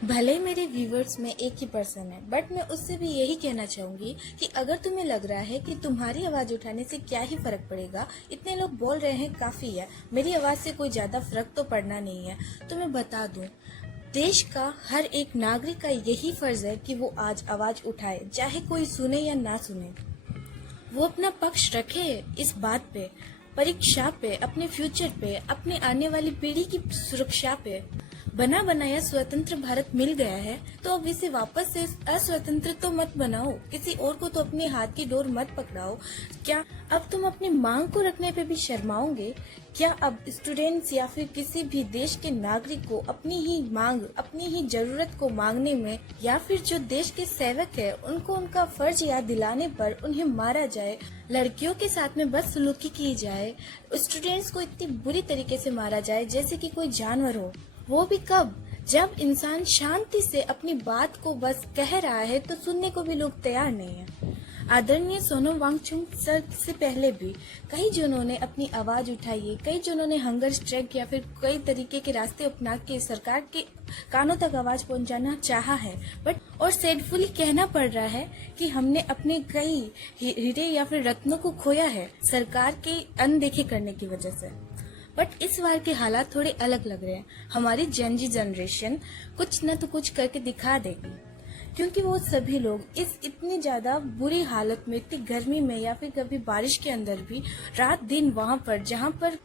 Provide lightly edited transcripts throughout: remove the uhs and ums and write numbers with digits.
भले ही मेरे व्यूवर्स में एक ही पर्सन है, बट मैं उससे भी यही कहना चाहूंगी कि अगर तुम्हें लग रहा है कि तुम्हारी आवाज उठाने से क्या ही फर्क पड़ेगा, इतने लोग बोल रहे हैं काफी है, मेरी आवाज से कोई ज्यादा फर्क तो पड़ना नहीं है, तो मैं बता दूं, देश का हर एक नागरिक का यही फर्ज है कि वो आज आवाज उठाए, चाहे कोई सुने या ना सुने। वो अपना पक्ष रखे इस बात पे, परीक्षा पे, अपने फ्यूचर पे, अपने आने वाली पीढ़ी की सुरक्षा पे। बना बनाया स्वतंत्र भारत मिल गया है, तो अब इसे वापस से अस्वतंत्र तो मत बनाओ, किसी और को तो अपने हाथ की डोर मत पकड़ाओ। क्या अब तुम अपनी मांग को रखने पे भी शर्माओगे? क्या अब स्टूडेंट्स या फिर किसी भी देश के नागरिक को अपनी ही मांग, अपनी ही जरूरत को मांगने में, या फिर जो देश के सेवक है उनको उनका फर्ज याद दिलाने पर उन्हें मारा जाए, लड़कियों के साथ में बदसलूकी की जाए, स्टूडेंट्स को इतनी बुरी तरीके से मारा जाए जैसे कि कोई जानवर हो? वो भी कब? जब इंसान शांति से अपनी बात को बस कह रहा है तो सुनने को भी लोग तैयार नहीं है। आदरणीय सोनम वांगचुक सर से पहले भी कई जनों ने अपनी आवाज उठाई है, कई जनों ने हंगर स्ट्राइक या फिर कई तरीके के रास्ते अपना के सरकार के कानों तक आवाज पहुंचाना चाहा है, बट और सैडफुली कहना पड़ रहा है कि हमने अपने कई हीरे या फिर रत्नों को खोया है सरकार के अनदेखे करने की वजह से। बट इस बार के हालात थोड़े अलग लग रहे हैं। हमारी जेनजी जनरेशन कुछ न तो कुछ करके दिखा देगी, क्योंकि वो सभी लोग इस इतनी ज्यादा बुरी हालत में, इतनी गर्मी में या फिर कभी बारिश के अंदर भी रात दिन वहाँ पर जहाँ पर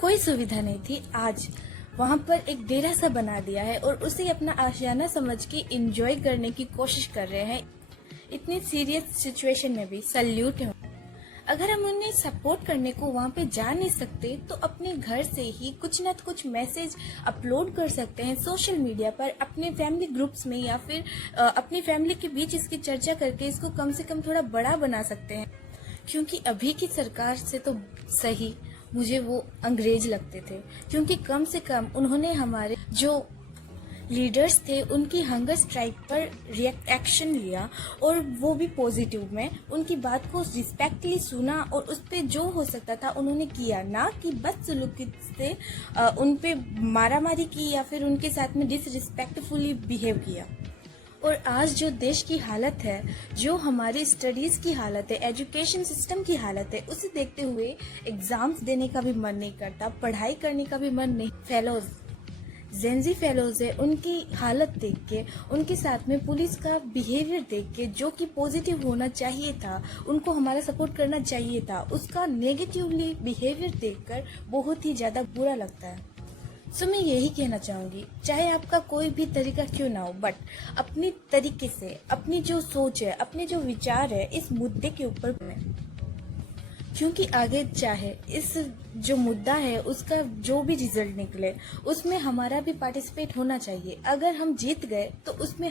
कोई सुविधा नहीं थी, आज वहाँ पर एक डेरा सा बना दिया है और उसे अपना आशियाना समझ के एंजॉय करने की कोशिश कर रहे हैं। इतनी सीरियस सिचुएशन में भी सैल्यूट है। अगर हम उन्हें सपोर्ट करने को वहाँ पे जा नहीं सकते तो अपने घर से ही कुछ न कुछ मैसेज अपलोड कर सकते हैं सोशल मीडिया पर, अपने फैमिली ग्रुप्स में, या फिर अपनी फैमिली के बीच इसकी चर्चा करके इसको कम से कम थोड़ा बड़ा बना सकते हैं। क्योंकि अभी की सरकार से तो सही मुझे वो अंग्रेज लगते थे, क्योंकि कम से कम उन्होंने हमारे जो लीडर्स थे उनकी हंगर स्ट्राइक पर एक्शन लिया, और वो भी पॉजिटिव में, उनकी बात को रिस्पेक्टली सुना और उस पर जो हो सकता था उन्होंने किया, ना कि बदसलूकी से उन पे मारामारी की या फिर उनके साथ में डिसरिस्पेक्टफुली बिहेव किया। और आज जो देश की हालत है, जो हमारी स्टडीज की हालत है, एजुकेशन सिस्टम की हालत है, उसे देखते हुए एग्जाम्स देने का भी मन नहीं करता, पढ़ाई करने का भी मन नहीं। फेलोज, जेनजी फेलोज है, उनकी हालत देख के, उनके साथ में पुलिस का बिहेवियर देख के, जो कि पॉजिटिव होना चाहिए था, उनको हमारा सपोर्ट करना चाहिए था, उसका नेगेटिवली बिहेवियर देखकर बहुत ही ज्यादा बुरा लगता है। सो मैं यही कहना चाहूंगी, चाहे आपका कोई भी तरीका क्यों ना हो, बट अपनी तरीके से, अपनी जो सोच है, अपने जो विचार है इस मुद्दे के ऊपर में, क्योंकि आगे चाहे इस जो मुद्दा है उसका जो भी रिजल्ट निकले उसमें हमारा भी पार्टिसिपेट होना चाहिए। अगर हम जीत गए तो उसमें